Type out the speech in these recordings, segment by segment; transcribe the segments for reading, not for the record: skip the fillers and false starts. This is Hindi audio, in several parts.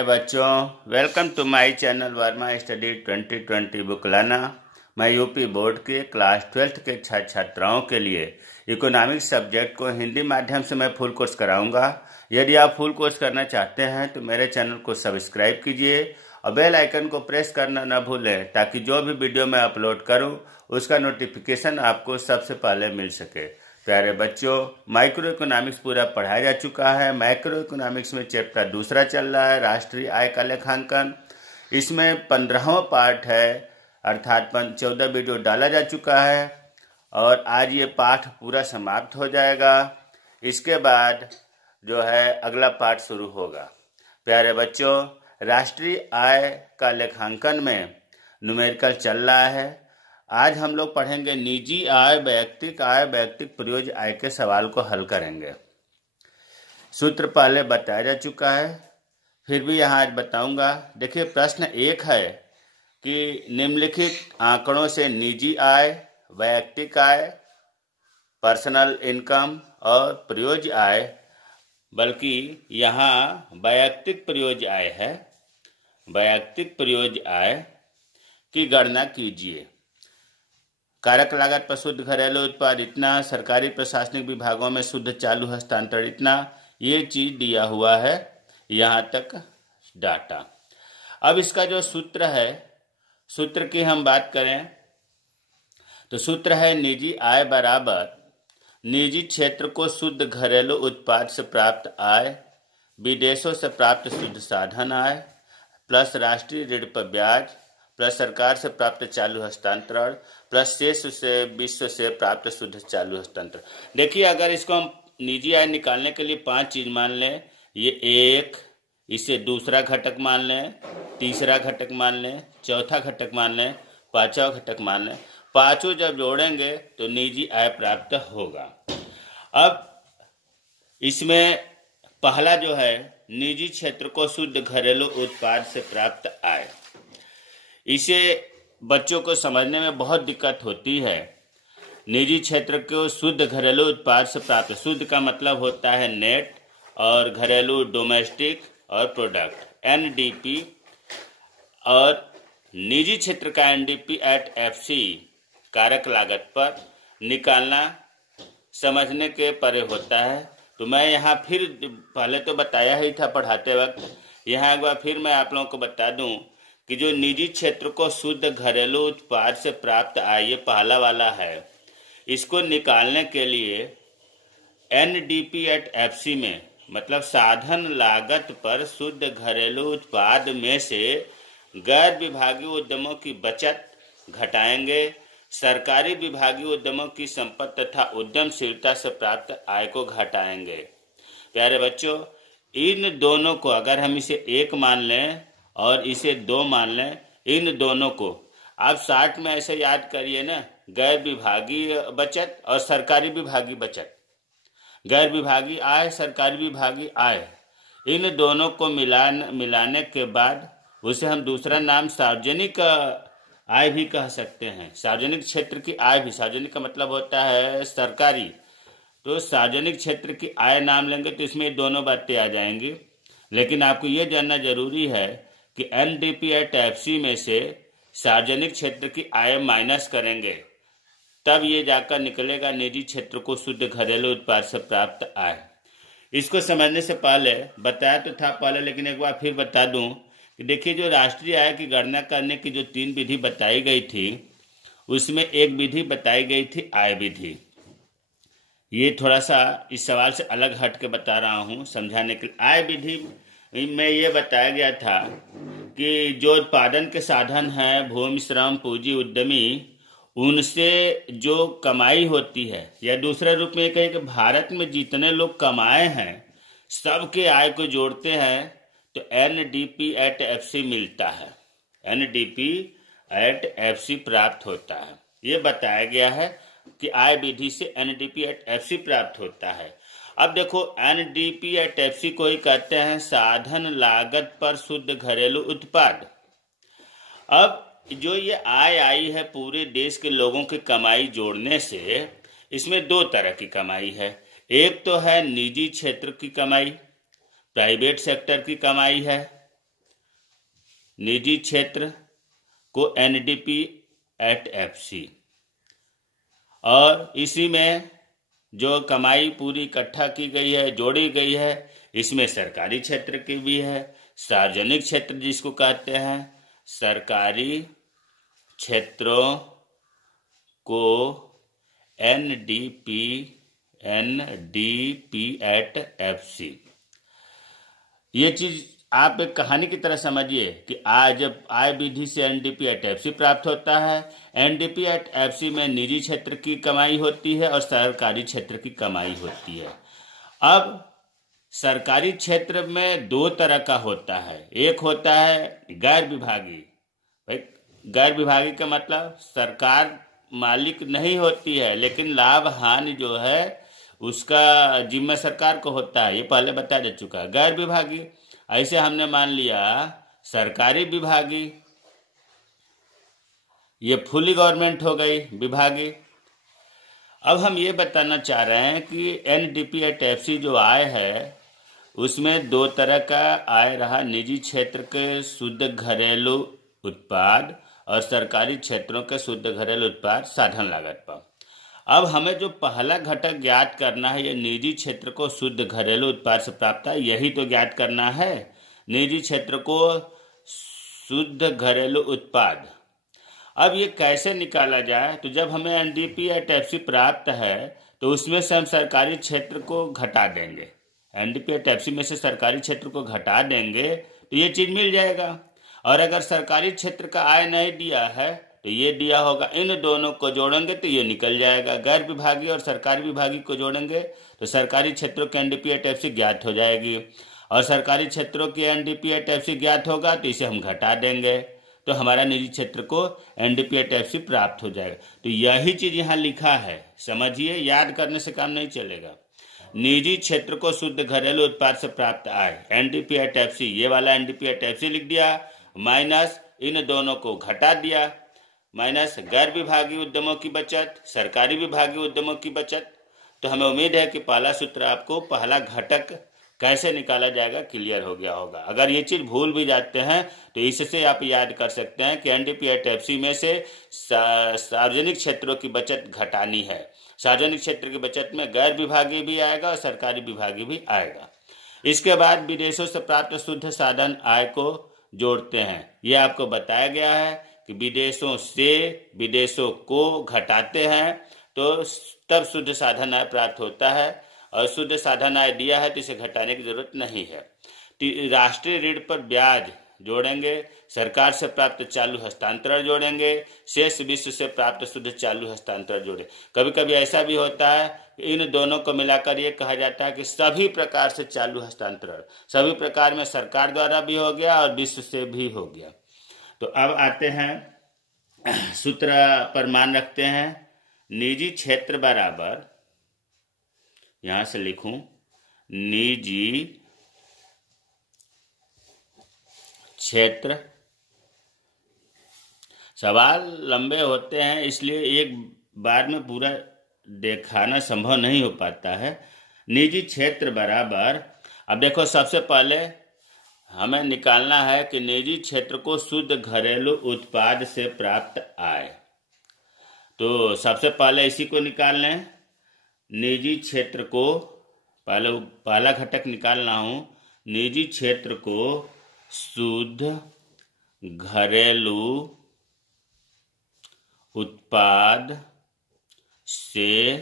प्यारे बच्चों, welcome to my channel Verma study 2020 book लाना। मैं यूपी बोर्ड के क्लास 12th के छात्र छात्राओं के लिए इकोनॉमिक्स सब्जेक्ट को हिंदी माध्यम से मैं फुल कोर्स कराऊंगा। यदि आप फुल कोर्स करना चाहते हैं तो मेरे चैनल को सब्सक्राइब कीजिए और बेल आइकन को प्रेस करना न भूलें, ताकि जो भी वीडियो मैं अपलोड करूं उसका नोटिफिकेशन आपको सबसे पहले मिल सके। प्यारे बच्चों, माइक्रो इकोनॉमिक्स पूरा पढ़ाया जा चुका है। माइक्रो इकोनॉमिक्स में चैप्टर दूसरा चल रहा है, राष्ट्रीय आय का लेखांकन। इसमें 15वां पार्ट है, अर्थात 14 वीडियो डाला जा चुका है और आज ये पाठ पूरा समाप्त हो जाएगा। इसके बाद जो है अगला पाठ शुरू होगा। प्यारे बच्चों, राष्ट्रीय आय का लेखांकन में न्यूमेरिकल चल रहा है। आज हम लोग पढ़ेंगे निजी आय, वैयक्तिक प्रयोज्य आय के सवाल को हल करेंगे। सूत्र पहले बताया जा चुका है, फिर भी यहाँ आज बताऊंगा। देखिए, प्रश्न 1 है कि निम्नलिखित आंकड़ों से निजी आय, वैयक्तिक आय, पर्सनल इनकम और प्रयोज्य आय, बल्कि यहाँ वैयक्तिक प्रयोज्य आय है, वैयक्तिक प्रयोज्य आय की गणना कीजिए। कारक लागत पर शुद्ध घरेलू उत्पाद इतना, सरकारी प्रशासनिक विभागों में शुद्ध चालू हस्तांतरण इतना, ये चीज दिया हुआ है। यहाँ तक डाटा। अब इसका जो सूत्र है, सूत्र की हम बात करें तो सूत्र है निजी आय बराबर निजी क्षेत्र को शुद्ध घरेलू उत्पाद से प्राप्त आय, विदेशों से प्राप्त शुद्ध साधन आय, प्लस राष्ट्रीय ऋण पर ब्याज, प्लस सरकार से प्राप्त चालू हस्तांतरण, प्लस शेष से विश्व से प्राप्त शुद्ध चालू हस्तांतरण। देखिए, अगर इसको हम निजी आय निकालने के लिए 5 चीज मान लें, ये 1, इसे दूसरा घटक मान लें, तीसरा घटक मान लें, चौथा घटक मान लें, पांचवा घटक मान लें, पांचों जब जोड़ेंगे तो निजी आय प्राप्त होगा। अब इसमें पहला जो है, निजी क्षेत्र को शुद्ध घरेलू उत्पाद से प्राप्त आय, इसे बच्चों को समझने में बहुत दिक्कत होती है। निजी क्षेत्र को शुद्ध घरेलू उत्पाद से प्राप्त, शुद्ध का मतलब होता है नेट, और घरेलू डोमेस्टिक और प्रोडक्ट, एनडीपी, और निजी क्षेत्र का एनडीपी एट एफसी कारक लागत पर निकालना समझने के परे होता है। तो मैं यहाँ फिर पहले तो बताया ही था पढ़ाते वक्त, यहाँ एक बार फिर मैं आप लोगों को बता दूं कि जो निजी क्षेत्र को शुद्ध घरेलू उत्पाद से प्राप्त आय, ये पहला वाला है, इसको निकालने के लिए एनडीपी एट एफसी में, मतलब साधन लागत पर शुद्ध घरेलू उत्पाद में से गैर विभागीय उद्यमों की बचत घटाएंगे, सरकारी विभागीय उद्यमों की संपत्ति तथा उद्यमशीलता से प्राप्त आय को घटाएंगे। प्यारे बच्चों, इन दोनों को अगर हम इसे 1 मान लें और इसे 2 मान लें, इन दोनों को आप 60 में ऐसे याद करिए ना, गैर विभागीय बचत और सरकारी विभागीय बचत, गैर विभागीय आय, सरकारी विभागीय आय, इन दोनों को मिलाने के बाद उसे हम दूसरा नाम सार्वजनिक आय भी कह सकते हैं। सार्वजनिक क्षेत्र की आय भी, सार्वजनिक का मतलब होता है सरकारी, तो सार्वजनिक क्षेत्र की आय नाम लेंगे तो इसमें दोनों बातें आ जाएंगी। लेकिन आपको ये जानना जरूरी है कि एनडीपी एट एफसी में से सार्वजनिक क्षेत्र की आय माइनस करेंगे, तब ये जाकर निकलेगा निजी क्षेत्र को शुद्ध घरेलू उत्पाद से प्राप्त आय। इसको समझने से पहले बताया तो था पहले, लेकिन एक बार फिर बता दूं कि देखिए, जो राष्ट्रीय आय की गणना करने की जो 3 विधि बताई गई थी, उसमें एक विधि बताई गई थी आय विधि। ये थोड़ा सा इस सवाल से अलग हट के बता रहा हूँ समझाने के लिए। आय विधि में ये बताया गया था कि जो उत्पादन के साधन हैं, भूमि, श्रम, पूंजी, उद्यमी, उनसे जो कमाई होती है, या दूसरे रूप में कहें कि भारत में जितने लोग कमाए हैं सबके आय को जोड़ते हैं तो एनडीपी एट एफसी मिलता है, एनडीपी एट एफसी प्राप्त होता है। ये बताया गया है कि आय विधि से एनडीपी एट एफसी प्राप्त होता है। अब देखो, एनडीपी एट एफसी को ही कहते हैं साधन लागत पर शुद्ध घरेलू उत्पाद। अब जो ये आय आई है पूरे देश के लोगों की कमाई जोड़ने से, इसमें 2 तरह की कमाई है। एक तो है निजी क्षेत्र की कमाई, प्राइवेट सेक्टर की कमाई है, निजी क्षेत्र को एनडीपी एट एफसी, और इसी में जो कमाई पूरी इकट्ठा की गई है, जोड़ी गई है, इसमें सरकारी क्षेत्र की भी है, सार्वजनिक क्षेत्र जिसको कहते हैं, सरकारी क्षेत्रों को एनडीपी एट एफसी। ये चीज आप एक कहानी की तरह समझिए कि आज जब आय विधि से एनडीपी एट एफसी प्राप्त होता है, एनडीपी एट एफसी में निजी क्षेत्र की कमाई होती है और सरकारी क्षेत्र की कमाई होती है। अब सरकारी क्षेत्र में दो तरह का होता है। एक होता है गैर विभागी। भाई गैर विभागी का मतलब सरकार मालिक नहीं होती है, लेकिन लाभ हानि जो है उसका जिम्मा सरकार को होता है। ये पहले बता दे चुका है। गैर विभागी ऐसे हमने मान लिया सरकारी विभागी, ये फुली गवर्नमेंट हो गई विभागी। अब हम ये बताना चाह रहे हैं कि एनडीपी एट एफसी जो आय है उसमें दो तरह का आय रहा, निजी क्षेत्र के शुद्ध घरेलू उत्पाद और सरकारी क्षेत्रों के शुद्ध घरेलू उत्पाद साधन लागत पर। अब हमें जो पहला घटक ज्ञात करना है, ये निजी क्षेत्र को शुद्ध घरेलू उत्पाद से प्राप्त है, यही तो ज्ञात करना है। निजी क्षेत्र को शुद्ध घरेलू उत्पाद, अब ये कैसे निकाला जाए? तो जब हमें एनडीपी एट एफसी प्राप्त है तो उसमें से हम सरकारी क्षेत्र को घटा देंगे। एनडीपी एट एफसी में से सरकारी क्षेत्र को घटा देंगे तो ये चीज मिल जाएगा। और अगर सरकारी क्षेत्र का आय नहीं दिया है तो ये दिया होगा, इन दोनों को जोड़ेंगे तो ये निकल जाएगा। गैर विभागी और सरकारी विभागी को जोड़ेंगे तो सरकारी क्षेत्रों की एनडीपी एट एफसी ज्ञात हो जाएगी, और सरकारी क्षेत्रों की एनडीपी एट एफसी ज्ञात होगा तो इसे हम घटा देंगे तो हमारा निजी क्षेत्र को एनडीपी एट एफसी प्राप्त हो जाएगा। तो यही चीज यहाँ लिखा है, समझिए, याद करने से काम नहीं चलेगा। निजी क्षेत्र को शुद्ध घरेलू उत्पाद से प्राप्त आय एनडीपी एट एफसी, ये वाला एनडीपी एट एफसी लिख दिया, माइनस इन दोनों को घटा दिया, माइनस गैर विभागी उद्यमों की बचत, सरकारी विभागी उद्यमों की बचत। तो हमें उम्मीद है कि पहला सूत्र आपको, पहला घटक कैसे निकाला जाएगा, क्लियर हो गया होगा। अगर ये चीज भूल भी जाते हैं तो इससे आप याद कर सकते हैं कि एनडीपी एट एफसी में से सार्वजनिक क्षेत्रों की बचत घटानी है। सार्वजनिक क्षेत्र की बचत में गैर विभागी भी आएगा और सरकारी विभागी भी आएगा। इसके बाद विदेशों से प्राप्त शुद्ध साधन आय को जोड़ते हैं। ये आपको बताया गया है कि विदेशों से विदेशों को घटाते हैं तो तब शुद्ध साधन आय प्राप्त होता है, और शुद्ध साधन आय दिया है तो इसे घटाने की जरूरत नहीं है। राष्ट्रीय ऋण पर ब्याज जोड़ेंगे, सरकार से प्राप्त चालू हस्तांतरण जोड़ेंगे, शेष विश्व से प्राप्त शुद्ध चालू हस्तांतरण जोड़े। कभी कभी ऐसा भी होता है कि इन दोनों को मिलाकर ये कहा जाता है कि सभी प्रकार से चालू हस्तांतरण, सभी प्रकार में सरकार द्वारा भी हो गया और विश्व से भी हो गया। तो अब आते हैं सूत्र पर मान रखते हैं, निजी क्षेत्र बराबर, यहां से लिखूं, निजी क्षेत्र। सवाल लंबे होते हैं इसलिए एक बार में पूरा दिखाना संभव नहीं हो पाता है। निजी क्षेत्र बराबर, अब देखो सबसे पहले हमें निकालना है कि निजी क्षेत्र को शुद्ध घरेलू उत्पाद से प्राप्त आय। तो सबसे पहले इसी को निकाल लें, निजी क्षेत्र को, पहला घटक निकालना हूं, निजी क्षेत्र को शुद्ध घरेलू उत्पाद से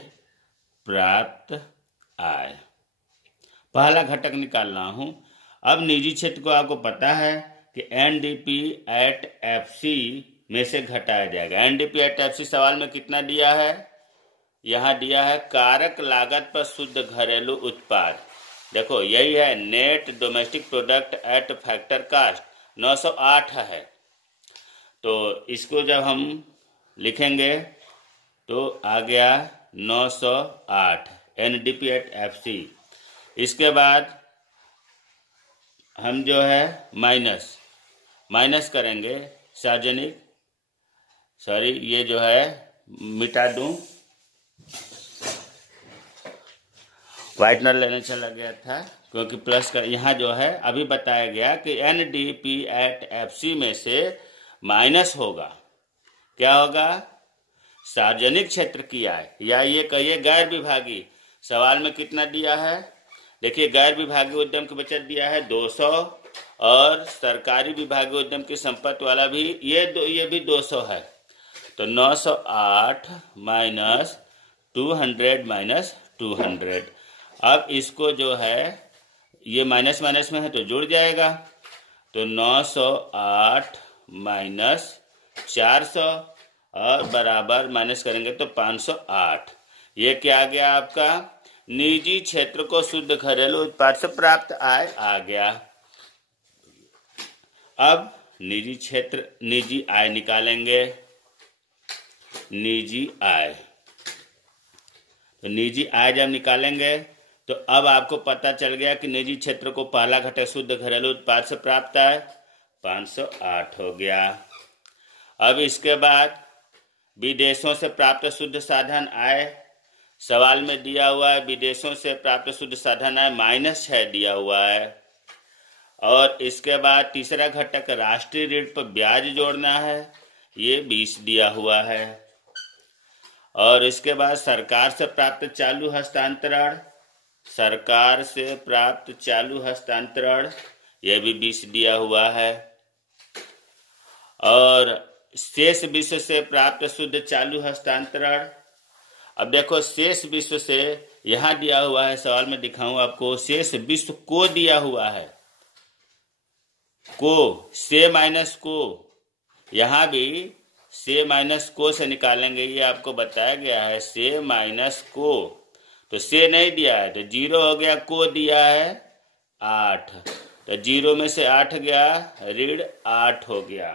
प्राप्त आय, पहला घटक निकालना हूं। अब निजी क्षेत्र को आपको पता है कि एनडीपी एट एफसी में से घटाया जाएगा। एनडीपी एट एफसी सवाल में कितना दिया है, यहां दिया है कारक लागत पर शुद्ध घरेलू उत्पाद। देखो यही है, net domestic product at factor cost 908 है। तो इसको जब हम लिखेंगे तो आ गया 908 एनडीपी एट एफसी। इसके बाद हम जो है माइनस करेंगे सार्वजनिक, सॉरी ये जो है मिटा दूं, वाइटनर लेने चला गया था, क्योंकि प्लस का यहाँ जो है अभी बताया गया कि NDP@FC में से माइनस होगा, क्या होगा, सार्वजनिक क्षेत्र की आय, या ये कहिए गैर विभागीय। सवाल में कितना दिया है, देखिए गैर विभागीय उद्यम की बचत दिया है 200, और सरकारी विभागीय उद्यम की संपत्ति वाला भी ये भी 200 है। तो 908 माइनस 200 माइनस 200। अब इसको जो है ये माइनस माइनस में है तो जुड़ जाएगा, तो 908 माइनस 400 और बराबर माइनस करेंगे तो 508। ये क्या आ गया आपका, निजी क्षेत्र को शुद्ध घरेलू उत्पाद से प्राप्त आय आ गया। अब निजी आय निकालेंगे, निजी आय। तो निजी आय जब निकालेंगे तो अब आपको पता चल गया कि निजी क्षेत्र को पहला घटक शुद्ध घरेलू उत्पाद से प्राप्त आय 508 हो गया। अब इसके बाद विदेशों से प्राप्त शुद्ध साधन आय, सवाल में दिया हुआ है विदेशों से प्राप्त शुद्ध साधन आय -6 दिया हुआ है। और इसके बाद तीसरा घटक राष्ट्रीय ऋण पर ब्याज जोड़ना है, ये 20 दिया हुआ है। और इसके बाद सरकार से प्राप्त चालू हस्तांतरण, सरकार से प्राप्त चालू हस्तांतरण, यह भी 20 दिया हुआ है। और शेष विश्व से प्राप्त शुद्ध चालू हस्तांतरण, अब देखो शेष विश्व से यहाँ दिया हुआ है, सवाल में दिखाऊं आपको, शेष विश्व को दिया हुआ है, को से माइनस को, यहाँ भी से माइनस को से निकालेंगे, ये आपको बताया गया है से माइनस को। तो से नहीं दिया है तो 0 हो गया, को दिया है 8, तो 0 में से 8 गया, ऋण 8 हो गया।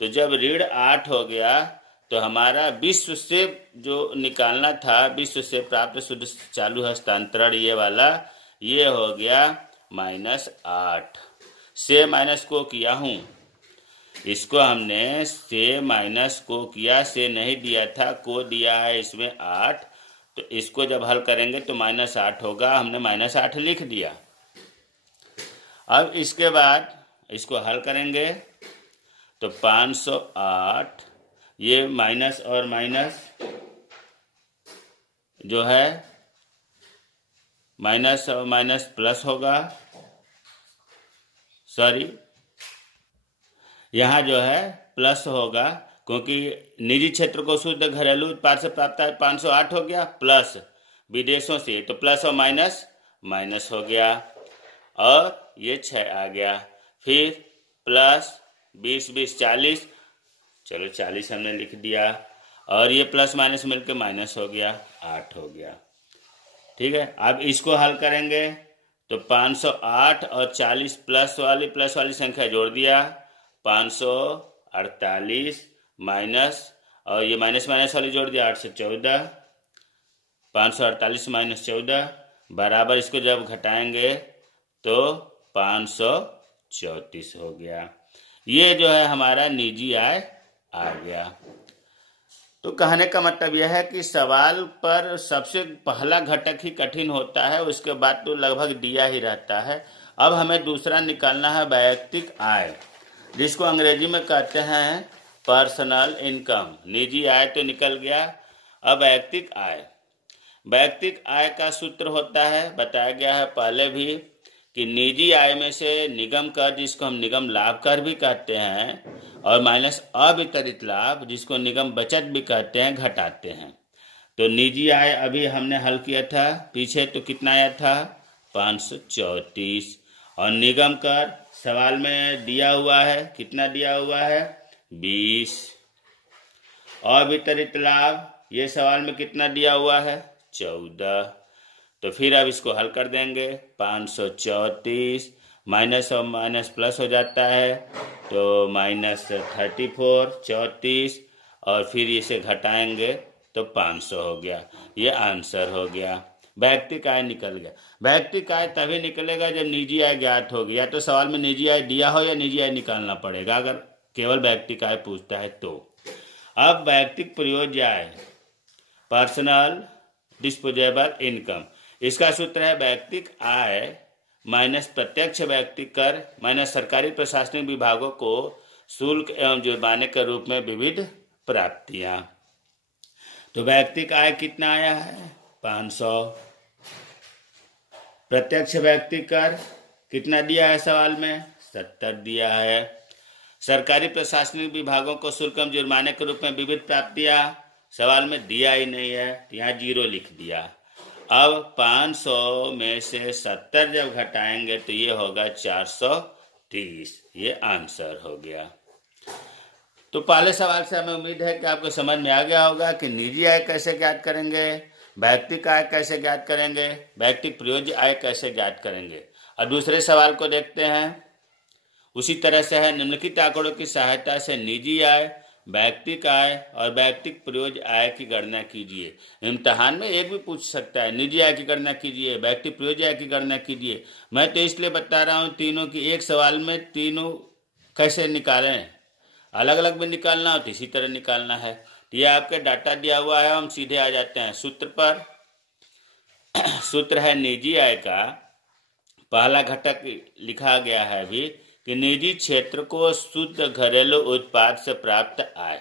तो जब ऋण 8 हो गया तो हमारा विश्व से जो निकालना था, विश्व से प्राप्त शुद्ध चालू हस्तांतरण ये वाला, ये हो गया -8। से माइनस को किया हूँ, इसको हमने से माइनस को किया, से नहीं दिया था, को दिया है इसमें 8, तो इसको जब हल करेंगे तो -8 होगा, हमने -8 लिख दिया। अब इसके बाद इसको हल करेंगे तो 508, ये माइनस और माइनस जो है माइनस और माइनस प्लस होगा, सॉरी यहाँ जो है प्लस होगा, क्योंकि निजी क्षेत्र को शुद्ध घरेलू उत्पाद से प्राप्त है 508 हो गया, प्लस विदेशों से, तो प्लस और माइनस माइनस हो गया, और ये 6 आ गया। फिर प्लस 20 20 40, चलो 40 हमने लिख दिया, और ये प्लस माइनस मिलकर माइनस हो गया, 8 हो गया। ठीक है, अब इसको हल करेंगे तो 508 और 40 प्लस वाली संख्या जोड़ दिया, 548 माइनस, और ये माइनस माइनस वाली जोड़ दिया, 8 से 14, 548 माइनस 14 बराबर, इसको जब घटाएंगे तो 534 हो गया। ये जो है हमारा निजी आय आ गया। तो कहने का मतलब यह है कि सवाल पर सबसे पहला घटक ही कठिन होता है, उसके बाद तो लगभग दिया ही रहता है। अब हमें दूसरा निकालना है वैयक्तिक आय, जिसको अंग्रेजी में कहते हैं पर्सनल इनकम। निजी आय तो निकल गया, अब वैयक्तिक आय। वैयक्तिक आय का सूत्र होता है, बताया गया है पहले भी, कि निजी आय में से निगम कर, जिसको हम निगम लाभ कर भी कहते हैं, और माइनस अवितरित लाभ, जिसको निगम बचत भी कहते हैं, घटाते हैं। तो निजी आय अभी हमने हल किया था पीछे, तो कितना आया था 534, और निगम कर सवाल में दिया हुआ है, कितना दिया हुआ है 20, अवितरित लाभ ये सवाल में कितना दिया हुआ है 14। तो फिर अब इसको हल कर देंगे, 534 माइनस और माइनस प्लस हो जाता है, तो -34 34, और फिर इसे घटाएंगे तो 500 हो गया। ये आंसर हो गया, वैयक्तिक आय निकल गया। वैयक्तिक आय तभी निकलेगा जब निजी आय ज्ञात होगी, या तो सवाल में निजी आय दिया हो या निजी आय निकालना पड़ेगा, अगर केवल वैयक्तिक आय पूछता है तो। अब वैयक्तिक प्रयोज्य आय, पर्सनल डिस्पोजेबल इनकम, इसका सूत्र है व्यक्तिगत आय माइनस प्रत्यक्ष व्यक्ति कर माइनस सरकारी प्रशासनिक विभागों को शुल्क एवं जुर्माने के रूप में विविध प्राप्तियां। तो व्यक्तिगत आय कितना आया है? 500। प्रत्यक्ष व्यक्ति कर कितना दिया है सवाल में? 70 दिया है। सरकारी प्रशासनिक विभागों को शुल्क एवं जुर्माने के रूप में विविध प्राप्तियां सवाल में दिया ही नहीं है, तो यहाँ 0 लिख दिया। अब 500 में से 70 जब घटाएंगे तो ये होगा 430। ये आंसर हो गया। तो पहले सवाल से हमें उम्मीद है कि आपको समझ में आ गया होगा कि निजी आय कैसे ज्ञात करेंगे, व्यक्तिगत आय कैसे ज्ञात करेंगे, व्यक्तिगत प्रयोज्य आय कैसे ज्ञात करेंगे। और दूसरे सवाल को देखते हैं। उसी तरह से है, निम्नलिखित आंकड़ों की सहायता से निजी आय, व्यक्तिगत आय और व्यक्तिगत प्रयोज्य आय की गणना कीजिए। इम्तिहान में एक भी पूछ सकता है, निजी आय की गणना कीजिए, व्यक्तिगत प्रयोज्य आय की गणना कीजिए। मैं तो इसलिए बता रहा हूँ तीनों की एक सवाल में तीनों कैसे निकालें, अलग अलग भी निकालना हो तो इसी तरह निकालना है। तो ये आपके डाटा दिया हुआ है, हम सीधे आ जाते हैं सूत्र पर। सूत्र है निजी आय का पहला घटक लिखा गया है अभी कि निजी क्षेत्र को शुद्ध घरेलू उत्पाद से प्राप्त आय।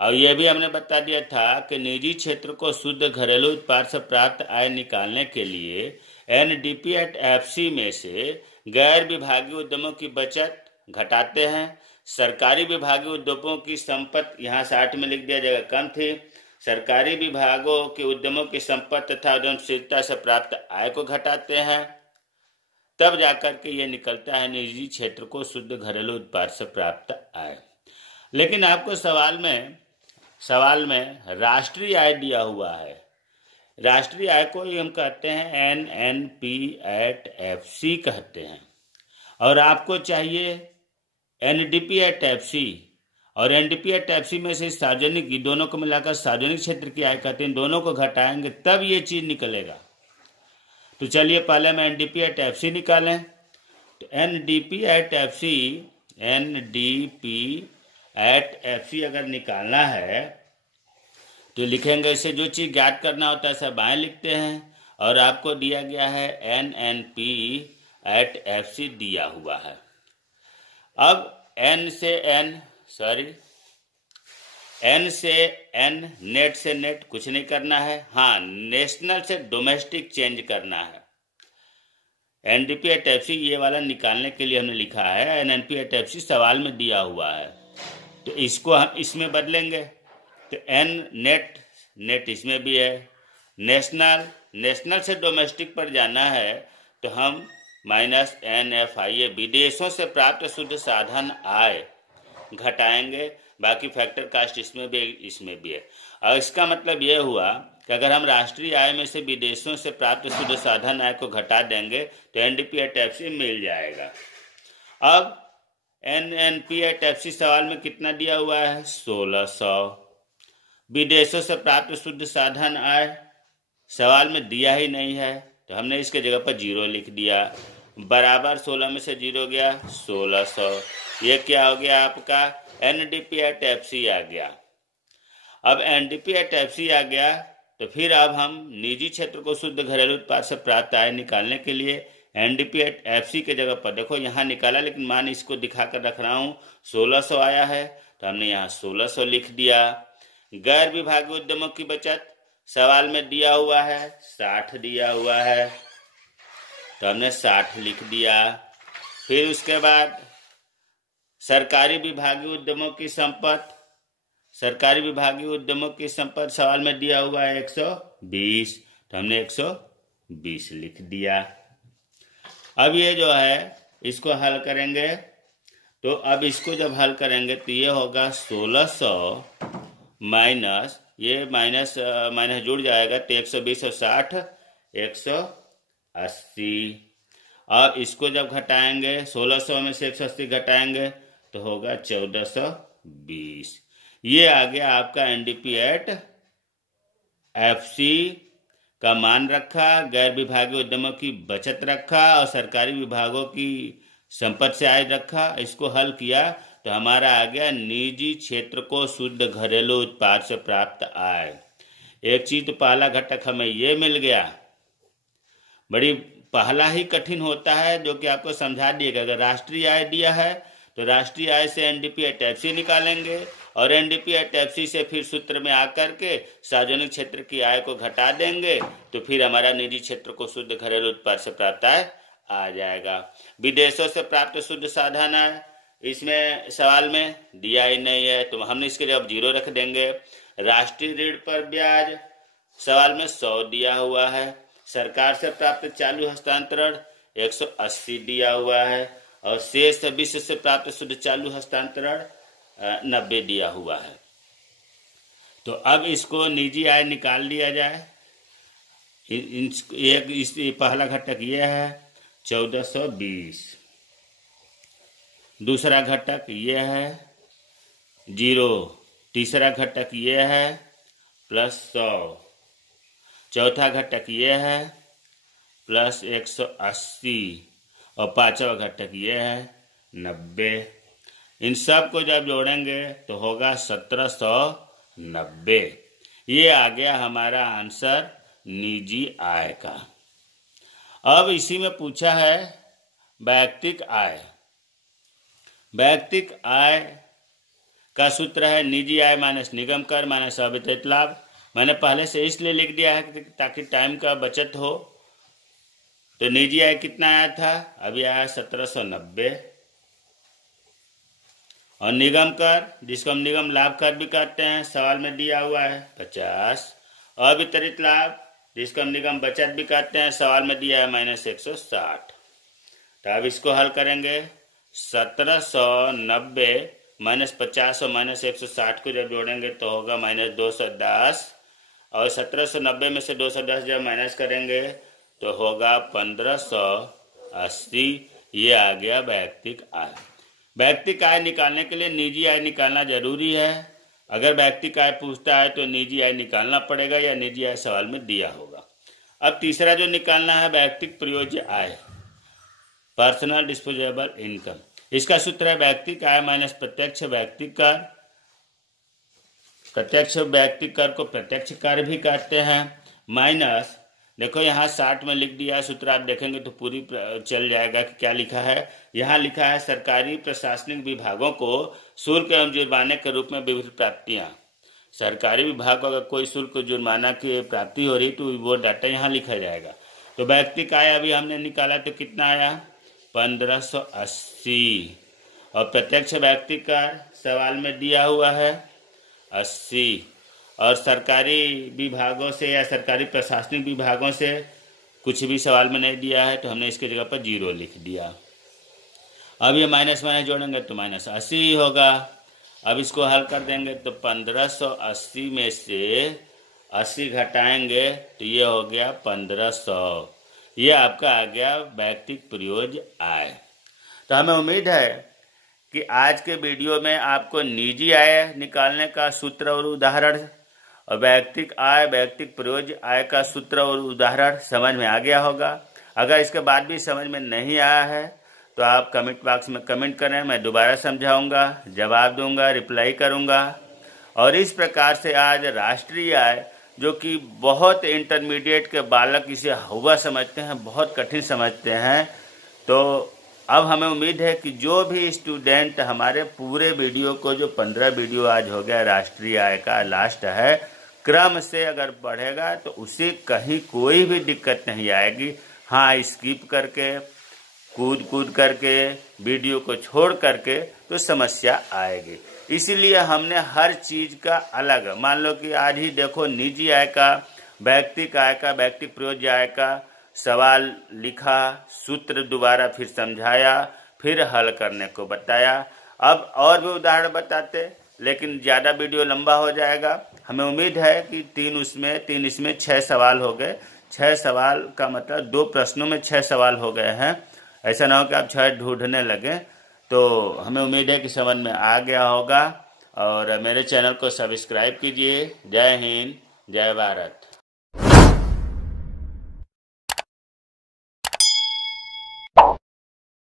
और यह भी हमने बता दिया था कि निजी क्षेत्र को शुद्ध घरेलू उत्पाद से प्राप्त आय निकालने के लिए NDP/FC में से गैर विभागीय उद्यमों की बचत घटाते हैं। सरकारी विभागीय उद्यमों की संपत्ति यहाँ 60 में लिख दिया, जगह कम थी। सरकारी विभागों के उद्यमों की संपत्ति तथा उद्यमशीलता से प्राप्त आय को घटाते हैं, तब जाकर के ये निकलता है निजी क्षेत्र को शुद्ध घरेलू उत्पाद से प्राप्त आय। लेकिन आपको सवाल में राष्ट्रीय आय दिया हुआ है। राष्ट्रीय आय को ही हम कहते हैं NNP/FC कहते हैं, और आपको चाहिए NDP/FC। और NDP/FC में से सार्वजनिक, दोनों को मिलाकर सार्वजनिक क्षेत्र की आय कहते हैं। दोनों को घटाएंगे तब ये चीज निकलेगा। तो चलिए पहले हम NDP/FC निकालें। तो NDP/FC अगर निकालना है तो लिखेंगे, इसे जो चीज़ ज्ञात करना होता है सब बाएं लिखते हैं, और आपको दिया गया है NNP/FC दिया हुआ है। अब N से N, नेट से नेट कुछ नहीं करना है। हाँ, नेशनल से डोमेस्टिक चेंज करना है। NDP/FC ये वाला निकालने के लिए हमने लिखा है, NNP/FC सवाल में दिया हुआ है, तो इसको हम इसमें बदलेंगे। तो N नेट इसमें भी है। नेशनल से डोमेस्टिक पर जाना है तो हम -NFIA विदेशों से प्राप्त शुद्ध साधन आय घटाएंगे, बाकी फैक्टर कास्ट इसमें भी है। और इसका मतलब ये हुआ कि अगर हम राष्ट्रीय आय में से विदेशों से प्राप्त शुद्ध साधन आय को घटा देंगे तो NDP/FC मिल जाएगा। अब NNP/FC सवाल में कितना दिया हुआ है? 1600। विदेशों से प्राप्त शुद्ध साधन आय सवाल में दिया ही नहीं है, तो हमने इसके जगह पर 0 लिख दिया। बराबर 16 में से 0 गया 1600। ये क्या हो गया आपका? NDP/FC आ गया। अब NDP/FC आ गया तो फिर अब हम निजी क्षेत्र को शुद्ध घरेलू उत्पाद से प्राप्त आय निकालने के लिए NDP/FC के जगह पर, देखो यहाँ निकाला लेकिन मान इसको दिखा कर रख रहा हूँ, 1600 आया है तो हमने यहाँ 1600 लिख दिया। गैर विभागीय उद्यमों की बचत सवाल में दिया हुआ है 60 दिया हुआ है, तो हमने 60 लिख दिया। फिर उसके बाद सरकारी विभागीय उद्यमों की संपत्ति सवाल में दिया हुआ है 120, तो हमने 120 लिख दिया। अब ये जो है इसको हल करेंगे, तो अब इसको जब हल करेंगे तो ये होगा 1600 माइनस ये माइनस जुड़ जाएगा तो 120 और 60 180। और इसको जब घटाएंगे 1600 में से 180 घटाएंगे तो होगा 1420। ये आ गया आपका NDP/FC का मान रखा, गैर विभागीय उद्यमों की बचत रखा और सरकारी विभागों की संपत्ति से आय रखा। इसको हल किया तो हमारा आ गया निजी क्षेत्र को शुद्ध घरेलू उत्पाद से प्राप्त आय। एक चीज तो पहला घटक हमें ये मिल गया बड़ी पहला ही कठिन होता है, जो कि आपको समझा दिएगा। अगर राष्ट्रीय आय दिया है तो राष्ट्रीय आय से एनडीपी टैक्सी निकालेंगे और एनडीपी टैक्सी से फिर सूत्र में आकर के सार्वजनिक क्षेत्र की आय को घटा देंगे, तो फिर हमारा निजी क्षेत्र को शुद्ध घरेलू उत्पाद से प्राप्त आय आ जाएगा। विदेशों से प्राप्त शुद्ध साधन आय इसमें सवाल में दिया ही नहीं है, तो हम इसके जवाब 0 रख देंगे। राष्ट्रीय ऋण पर ब्याज सवाल में 100 दिया हुआ है। सरकार से प्राप्त चालू हस्तांतरण 180 दिया हुआ है और शेष विश्व से प्राप्त शुद्ध चालू हस्तांतरण 90 दिया हुआ है। तो अब इसको निजी आय निकाल लिया जाए। इस पहला घटक यह है 1420, दूसरा घटक यह है 0, तीसरा घटक यह है +100, चौथा घटक यह है +180 और पांचवा घटक यह है 90। इन सब को जब जोड़ेंगे तो होगा 1790। ये आ गया हमारा आंसर निजी आय का। अब इसी में पूछा है वैयक्तिक आय। वैयक्तिक आय का सूत्र है निजी आय माइनस निगम कर माइनस अवितरित लाभ। मैंने पहले से इसलिए लिख दिया है ताकि टाइम का बचत हो। तो निजी आय कितना आया था, अभी आया 1790। और निगम कर, जिसको हम निगम लाभ कर भी कहते हैं, सवाल में दिया हुआ है 50। अवितरित लाभ, जिसको हम निगम बचत भी कहते हैं, सवाल में दिया है -160। तो अब इसको हल करेंगे। 1790 -50 और -160 को जब जोड़ेंगे तो होगा -210 और 1790 में से 210 जब माइनस करेंगे तो होगा 1580। ये आ गया वैयक्तिक आय। वैयक्तिक आय निकालने के लिए निजी आय निकालना जरूरी है। अगर वैयक्तिक आय पूछता है तो निजी आय निकालना पड़ेगा या निजी आय सवाल में दिया होगा। अब तीसरा जो निकालना है वैयक्तिक प्रयोज्य आय, पर्सनल डिस्पोजेबल इनकम। इसका सूत्र है वैयक्तिक आय माइनस प्रत्यक्ष वैयक्तिक कर। प्रत्यक्ष वैयक्तिक कर को प्रत्यक्ष कर भी कहते हैं, माइनस, देखो यहाँ 60 में लिख दिया सूत्र, आप देखेंगे तो पूरी चल जाएगा कि क्या लिखा है। यहाँ लिखा है सरकारी प्रशासनिक विभागों को शुल्क एवं जुर्माने के रूप में विविध प्राप्तियाँ। सरकारी विभाग को अगर कोई शुल्क जुर्माना की प्राप्ति हो रही तो वो डाटा यहाँ लिखा जाएगा। तो वैयक्तिक आय अभी हमने निकाला तो कितना आया 1580 और प्रत्यक्ष वैयक्तिक कर सवाल में दिया हुआ है 80 और सरकारी विभागों से या सरकारी प्रशासनिक विभागों से कुछ भी सवाल में नहीं दिया है तो हमने इसके जगह पर 0 लिख दिया। अब ये माइनस माइनस जोड़ेंगे तो -80 ही होगा। अब इसको हल कर देंगे तो 1580 में से 80 घटाएंगे तो ये हो गया 1500। ये आपका आ गया वैयक्तिक प्रयोज्य आय। तो हमें उम्मीद है कि आज के वीडियो में आपको निजी आय निकालने का सूत्र और उदाहरण और वैयक्तिक आय वैयक्तिक प्रयोज्य आय का सूत्र और उदाहरण समझ में आ गया होगा। अगर इसके बाद भी समझ में नहीं आया है तो आप कमेंट बॉक्स में कमेंट करें, मैं दोबारा समझाऊंगा, जवाब दूंगा, रिप्लाई करूंगा। और इस प्रकार से आज राष्ट्रीय आय, जो कि बहुत इंटरमीडिएट के बालक इसे हुआ समझते हैं, बहुत कठिन समझते हैं, तो अब हमें उम्मीद है कि जो भी स्टूडेंट हमारे पूरे वीडियो को, जो 15 वीडियो आज हो गया राष्ट्रीय आय का लास्ट है, क्रम से अगर बढ़ेगा तो उसे कहीं कोई भी दिक्कत नहीं आएगी। हाँ, स्किप करके कूद करके वीडियो को छोड़ करके तो समस्या आएगी। इसीलिए हमने हर चीज़ का अलग, मान लो कि आज ही देखो निजी आय का, वैयक्तिक आय का, वैयक्तिक प्रयोज्य आय का सवाल लिखा, सूत्र दोबारा फिर समझाया, फिर हल करने को बताया। अब और भी उदाहरण बताते, लेकिन ज़्यादा वीडियो लंबा हो जाएगा। हमें उम्मीद है कि 3 इसमें 6 सवाल हो गए। 6 सवाल का मतलब 2 प्रश्नों में 6 सवाल हो गए हैं। ऐसा ना हो कि आप 6 ढूंढने लगे। तो हमें उम्मीद है कि समझ में आ गया होगा और मेरे चैनल को सब्सक्राइब कीजिए। जय हिंद, जय भारत।